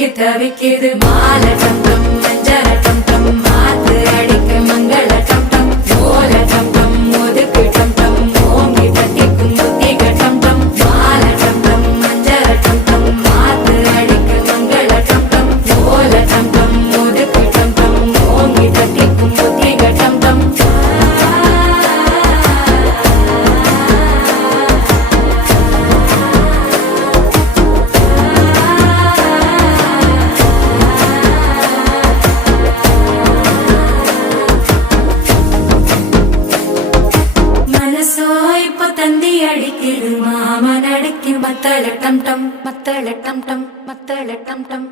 திக்கி தவிக்கிது மால டம் டம் மஞ்சள டம் டம் மாத்து அடிக்க மங்கள டம் டம் ஓல டம் டம் ஒதுக்கு டம் டம் ஓங்கி தட்டிக்கும் புத்திக டம் டம் மால டம் டம் மஞ்சள டம் டம் மாத்து அடிக்க மங்கள டம் டம் ஓல டம் டம் ஒதுக்கு டம் டம் ஓங்கி தட்டிக்கும் புத்திக டம் டம் தந்தி அடிக்கிது மாமன் அடிக்கு மத்தள டம் டம் மத்தள டம் டம் மத்தள டம் டம்